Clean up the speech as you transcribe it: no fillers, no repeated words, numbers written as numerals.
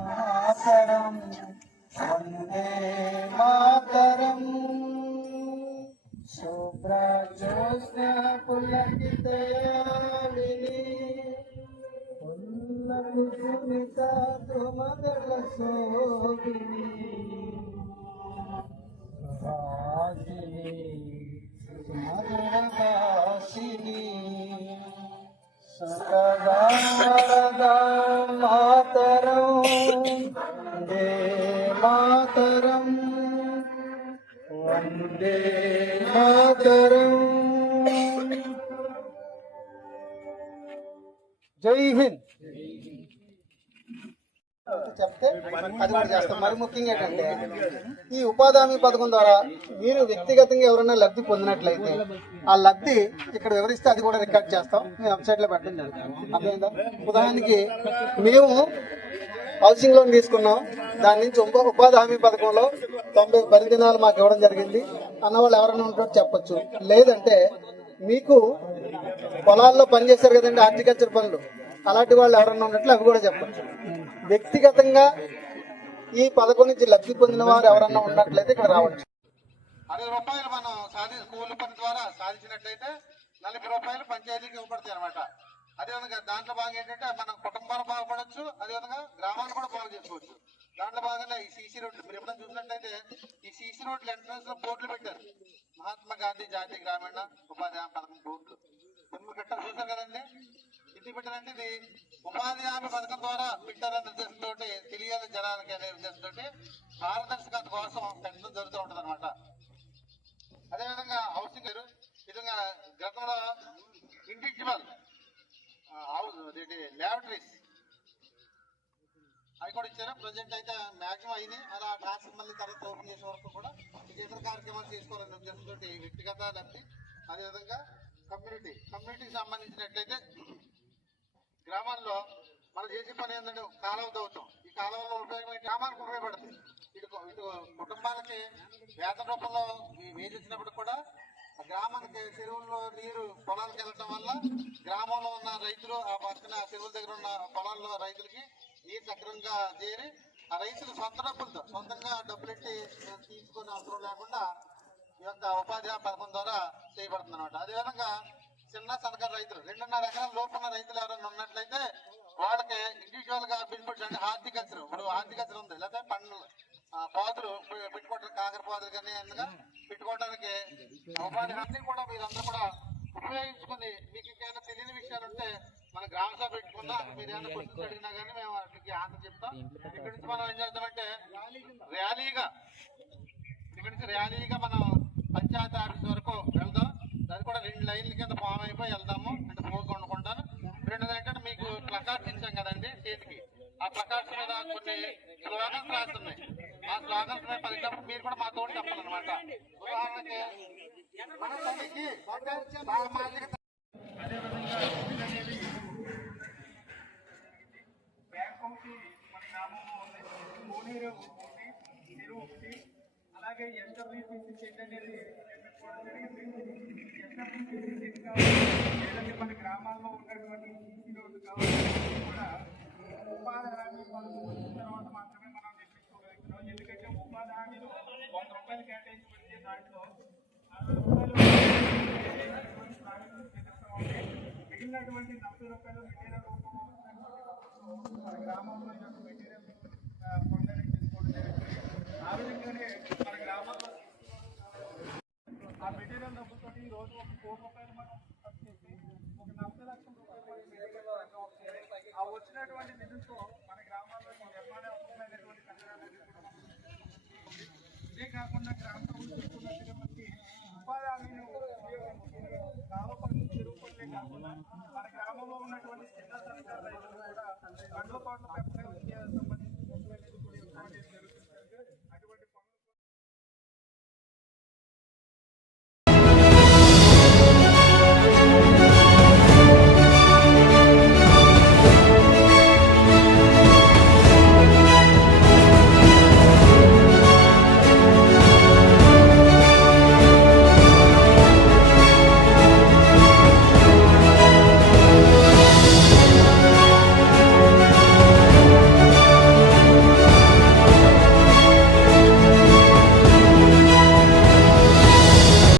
శ్యామలాకరం వందే మాతరం శుభ్రజ్యోత్స్న పులకితయామిని పుల్లకు సుమిత తుమదల శోభిని వాసిని సుమధురవాసిని సకదా మాతరం వందే మాతరం వందే మాతరం. జై హింద్ చెప్తే అది కూడా చేస్తాం. మరి ముఖ్యంగా ఏంటంటే ఈ ఉపాధి హామీ పథకం ద్వారా మీరు వ్యక్తిగతంగా ఎవరైనా లబ్ధి పొందినట్లయితే ఆ లబ్ధి ఇక్కడ వివరిస్తే అది కూడా రికార్డ్ చేస్తాం, మేము వెబ్సైట్ లో పెట్టడం జరుగుతుంది. అర్థమైందా? ఉదాహరణకి మేము హౌసింగ్ లోన్ తీసుకున్నాం, దాని నుంచి ఉపాధి హామీ పథకంలో 90 పరిదినాలు మాకు ఇవ్వడం జరిగింది అన్నవాళ్ళు ఎవరైనా ఉంటారో చెప్పొచ్చు. లేదంటే మీకు పొలాల్లో పనిచేశారు కదండి, హార్టికల్చర్ పనులు, అలాంటి వాళ్ళు ఎవరైనా ఉన్నట్లు అవి కూడా చెప్పచ్చు. వ్యక్తిగతంగా ఈ పథకం నుంచి లబ్ధి పొందిన వారు ఎవరన్నా ఉన్నట్లయితే ఇక్కడ రావచ్చు. 60 రూపాయలు మనం కూలి పని ద్వారా సాధించినట్లయితే 40 రూపాయలు పంచాయతీకి ఇవ్వబడతాయి అనమాట. అదేవిధంగా దాంట్లో భాగంగా ఏంటంటే మనం కుటుంబాలు బాగుపడవచ్చు, అదేవిధంగా గ్రామాలు కూడా బాగు చేసుకోవచ్చు. దాంట్లో భాగంగా ఈ సీసీ రోడ్లు మీరు ఎప్పుడైనా చూసినట్లయితే ఈ సీసీ రోడ్లు ఎంట్రన్స్ లో బోర్డులు పెట్టారు, మహాత్మా గాంధీ జాతీయ గ్రామీణ ఉపాధి హామీ పథకం బోర్డులు పెట్టారు, చూసారు కదండి. ఇది పెట్టారంటే ఇది ఉపాధి హామీ పథకం ద్వారా పెట్టారనే ఉద్దేశంతో తెలియాలి జనాలకి అనే ఉద్దేశంతో పారదర్శకత కోసం పెట్టడం జరుగుతూ ఉంటుంది అనమాట. అదేవిధంగా హౌసింగ్ విధంగా గతంలో ఇండివిజువల్ ల్యాబరేటరీస్ అవి కూడా ఇచ్చారు. ప్రజెంట్ అయితే మ్యాక్సిమం అయినాయి. అలా ట్రాన్స్ఫర్ మళ్ళీ తర్వాత ఓపెన్ చేసే వరకు కూడా ఇతర కార్యక్రమాలు చేసుకోవాలనే ఉద్దేశంతో వ్యక్తిగత లబ్ధి, అదేవిధంగా కమ్యూనిటీకి సంబంధించినట్లయితే గ్రామాల్లో మనం చేసే పని ఏంటంటే కాలువ తవ్వుతాం. ఈ కాలువలో ఉపయోగం గ్రామానికి ఉపయోగపడుతుంది. ఇటు కుటుంబాలకి వేతన రూపంలో వేసి ఇచ్చినప్పుడు కూడా గ్రామానికి చెరువుల్లో నీరు పొలాలకు వెళ్ళటం వల్ల గ్రామంలో ఉన్న రైతులు ఆ పక్కన చెరువుల దగ్గర ఉన్న పొలాల్లో రైతులకి నీరు సక్రమంగా చేరి ఆ రైతులు సొంతంగా డబ్బులెట్టి తీసుకునే అవసరం లేకుండా ఈ యొక్క ఉపాధి పథకం ద్వారా చేయబడుతుంది అనమాట. అదేవిధంగా చిన్న సన్నకారు రైతులు 2.5 ఎకరాల లోపున్న రైతులు ఎవరైనా ఉన్నట్లయితే వాళ్ళకి ఇండివిజువల్ గా బెనిఫిట్స్ అంటే హార్టికల్చర్, ఇప్పుడు హార్టికల్చర్ ఉంది, లేకపోతే పండ్లు పాదులు పెట్టుకోవడానికి, కాకర పాదులు కానీ అందుగా పెట్టుకోవడానికి ఉపాధి హామీ కూడా మీరందరూ కూడా ఉపయోగించుకుని మీకు ఇంకేమైనా తెలియని విషయాలు ఉంటే మన గ్రామ సభ పెట్టుకున్నా మీరు ఏమైనా క్వశ్చన్స్ అడిగినా కానీ మేము వాటికి ఆన్సర్ చెప్తాం. ఇక్కడి నుంచి మనం ఏం చేద్దామంటే ర్యాలీగా మనం పంచాయతీ ఆఫీస్ వరకు వెళ్దాం. అది కూడా 2 లైన్ల కింద ఫామ్ అయిపోయి వెళ్దాము, అంటే ఫోన్ ఉండకుండా. రెండోది ఏంటంటే మీకు ప్లకార్డ్స్ ఇచ్చాం కదండి చేతికి, ఆ ప్లకార్డ్స్ మీద కొన్ని స్లోగన్స్ రాస్తున్నాయి. ఆ స్లోగన్స్ మీద పలికినప్పుడు మీరు కూడా మాతో చెప్పాలన్నమాట. ఉదాహరణకి మన తల్లికి సామాజిక అలాగే ఎన్డబ్ల్యూపీసీ చెట్ అనేది లేదంటే మన గ్రామాల్లో ఉన్నటువంటి సీసీ రోడ్డు కావాలి కూడా ఉపాధి హామీ పొందిన తర్వాత మాత్రమే మనం నిర్మించుకోగలుగుతున్నాం. ఎందుకంటే ఉపాధి హామీలో 100 రూపాయలు కేటాయించబడితే దాంట్లో 60 రూపాయలు మిగిలినటువంటి 40 రూపాయలు మెటీరియల్ రూపంలో మన గ్రామంలో మెటీరియల్ పొందడానికి చేసుకోవడం జరుగుతుంది. ఆ విధంగానే మన గ్రామంలో ఆ మెటీరియల్ డబ్బుతో రోజు 1 కోటి రూపాయలు మనం ఖర్చు చేసి 1 40 లక్షల రూపాయలు ఆ వచ్చినటువంటి నిధులతో మన గ్రామాల్లో నిర్మాణ అవసరమైనటువంటి కట్టడాలు ఇదే కాకుండా గ్రామ